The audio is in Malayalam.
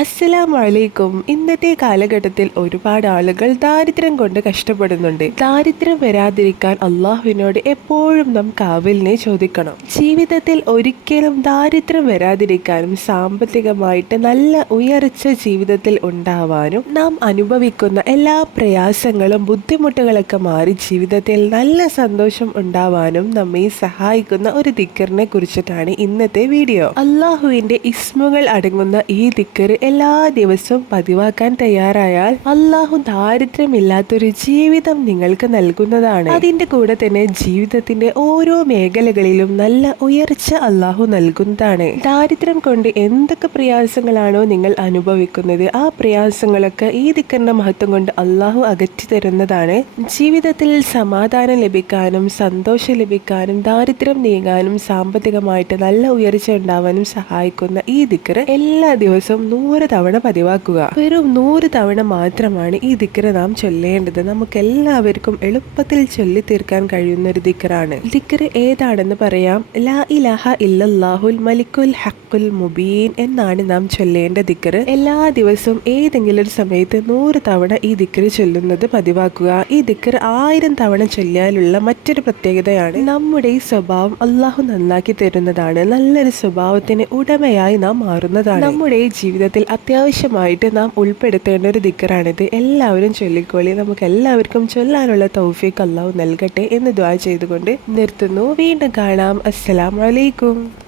അസ്സലാം വലൈക്കും ഇന്നത്തെ കാലഘട്ടത്തിൽ ഒരുപാട് ആളുകൾ ദാരിദ്ര്യം കൊണ്ട് കഷ്ടപ്പെടുന്നുണ്ട്. ദാരിദ്ര്യം വരാതിരിക്കാൻ അള്ളാഹുവിനോട് എപ്പോഴും നാം കാവലിനെ ചോദിക്കണം. ജീവിതത്തിൽ ഒരിക്കലും ദാരിദ്ര്യം വരാതിരിക്കാനും സാമ്പത്തികമായിട്ട് നല്ല ഉയർച്ച ജീവിതത്തിൽ ഉണ്ടാവാനും നാം അനുഭവിക്കുന്ന എല്ലാ പ്രയാസങ്ങളും ബുദ്ധിമുട്ടുകളൊക്കെ മാറി ജീവിതത്തിൽ നല്ല സന്തോഷം ഉണ്ടാവാനും നമ്മെ സഹായിക്കുന്ന ഒരു ദിക്കറിനെ കുറിച്ചിട്ടാണ് ഇന്നത്തെ വീഡിയോ. അള്ളാഹുവിന്റെ ഇസ്മുകൾ അടങ്ങുന്ന ഈ ദിക്കർ എല്ലാ ദിവസവും പതിവാക്കാൻ തയ്യാറായാൽ അള്ളാഹു ദാരിദ്ര്യമില്ലാത്തൊരു ജീവിതം നിങ്ങൾക്ക് നൽകുന്നതാണ്. അതിന്റെ കൂടെ തന്നെ ജീവിതത്തിന്റെ ഓരോ മേഖലകളിലും നല്ല ഉയർച്ച അള്ളാഹു നൽകുന്നതാണ്. ദാരിദ്ര്യം കൊണ്ട് എന്തൊക്കെ പ്രയാസങ്ങളാണോ നിങ്ങൾ അനുഭവിക്കുന്നത് ആ പ്രയാസങ്ങളൊക്കെ ഈ ദിക്കറിന്റെ മഹത്വം കൊണ്ട് അള്ളാഹു അകറ്റി തരുന്നതാണ്. ജീവിതത്തിൽ സമാധാനം ലഭിക്കാനും സന്തോഷം ലഭിക്കാനും ദാരിദ്ര്യം നീങ്ങാനും സാമ്പത്തികമായിട്ട് നല്ല ഉയർച്ച ഉണ്ടാവാനും സഹായിക്കുന്ന ഈ ദിക്കർ എല്ലാ ദിവസവും നൂറ് തവണ പതിവാക്കുക. വെറും നൂറ് തവണ മാത്രമാണ് ഈ ദിക്കറ് നാം ചൊല്ലേണ്ടത്. നമുക്ക് എല്ലാവർക്കും എളുപ്പത്തിൽ ചൊല്ലി തീർക്കാൻ കഴിയുന്ന ഒരു ദിക്കറാണ്. ദിക്കറ് ഏതാണെന്ന് പറയാം. ലാ ഇലാഹ ഇല്ലല്ലാഹുൽ മലിക്കുൽ ഹക്കുൽ മുബീൻ എന്നാണ് നാം ചൊല്ലേണ്ട ദിക്കറ്. എല്ലാ ദിവസവും ഏതെങ്കിലും ഒരു സമയത്ത് നൂറ് തവണ ഈ ദിക്കറ് ചൊല്ലുന്നത് പതിവാക്കുക. ഈ ദിക്കറ് ആയിരം തവണ ചൊല്ലിയാലുള്ള മറ്റൊരു പ്രത്യേകതയാണ് നമ്മുടെ ഈ സ്വഭാവം അള്ളാഹു നന്നാക്കി തരുന്നതാണ്. നല്ലൊരു സ്വഭാവത്തിന് ഉടമയായി നാം മാറുന്നതാണ്. നമ്മുടെ ജീവിതത്തിൽ അത്യാവശ്യമായിട്ട് നാം ഉൾപ്പെടുത്തേണ്ട ഒരു ദിക്കറാണിത്. എല്ലാവരും ചൊല്ലിക്കോളി. നമുക്ക് എല്ലാവർക്കും ചൊല്ലാനുള്ള തൗഫീഖ് അള്ളാഹു നൽകട്ടെ എന്ന് ദ്വാ ചെയ്തുകൊണ്ട് നിർത്തുന്നു. വീണ്ടും കാണാം. അസ്സലാം വലൈക്കും